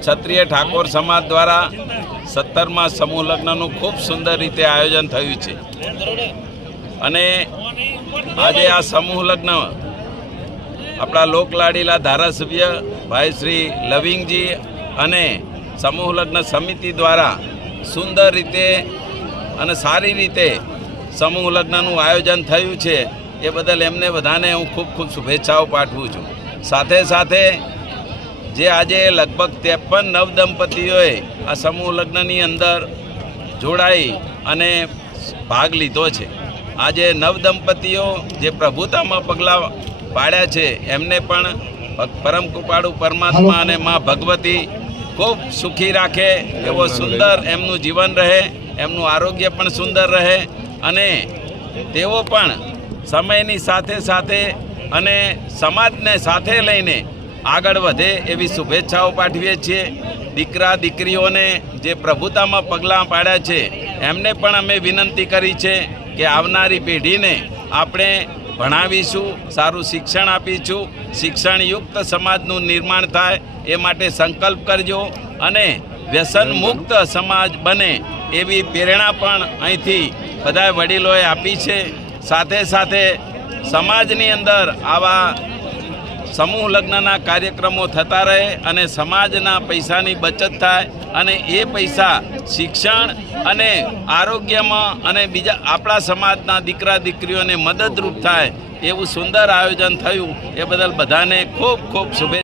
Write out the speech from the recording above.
ક્ષત્રિય ઠાકોર સમાજ દ્વારા 17મા સમૂહ લગ્નનું ખૂબ સુંદર રીતે આયોજન થયું છે અને આજે આ સમૂહ લગ્ન આપણા લોકલાડીલા ધારાસભ્ય ભાઈ શ્રી લવિંગજી અને સમૂહ લગ્ન સમિતિ દ્વારા સુંદર રીતે અને સારી રીતે સમૂહ લગ્નનું આયોજન થયું છે એ બદલ એમને બધાને હું ખૂબ ખૂબ શુભેચ્છાઓ પાઠવું છું। સાથે સાથે જે આજે લગભગ 53 નવદંપતિઓએ આ સમૂહ લગ્નની અંદર જોડાઈ અને ભાગ લીધો છે। આજે નવદંપતિઓ જે પ્રભુતામાં પગલાં પાડ્યા છે એમને પણ પરમ કૃપાળુ પરમાત્મા અને મા ભગવતી ખૂબ સુખી રાખે એવો સુંદર એમનું જીવન રહે, એમનું આરોગ્ય પણ સુંદર રહે અને તેઓ પણ સમયની સાથે સાથે અને સમાજને સાથે લઈને આગળ વધે એવી શુભેચ્છાઓ પાઠવીએ છીએ। દીકરા દીકરીઓને જે પ્રભુતામાં પગલાં પાડ્યા છે એમને પણ અમે વિનંતી કરી છે કે આવનારી પેઢીને આપણે ભણાવીશું, સારું શિક્ષણ આપીશું, શિક્ષણયુક્ત સમાજનું નિર્માણ થાય એ માટે સંકલ્પ કરજો અને વ્યસન મુક્ત સમાજ બને એવી પ્રેરણા પણ અહીંથી બધા વડીલોએ આપી છે। સાથે સાથે સમાજની અંદર આવા સમૂહ લગ્નના કાર્યક્રમો થતા રહે અને સમાજના પૈસાની બચત થાય અને એ પૈસા શિક્ષણ અને આરોગ્યમાં અને બીજા આપણા સમાજના દીકરા દીકરીઓને મદદરૂપ થાય એવું સુંદર આયોજન થયું એ બદલ બધાને ખૂબ ખૂબ શુભેચ્છા।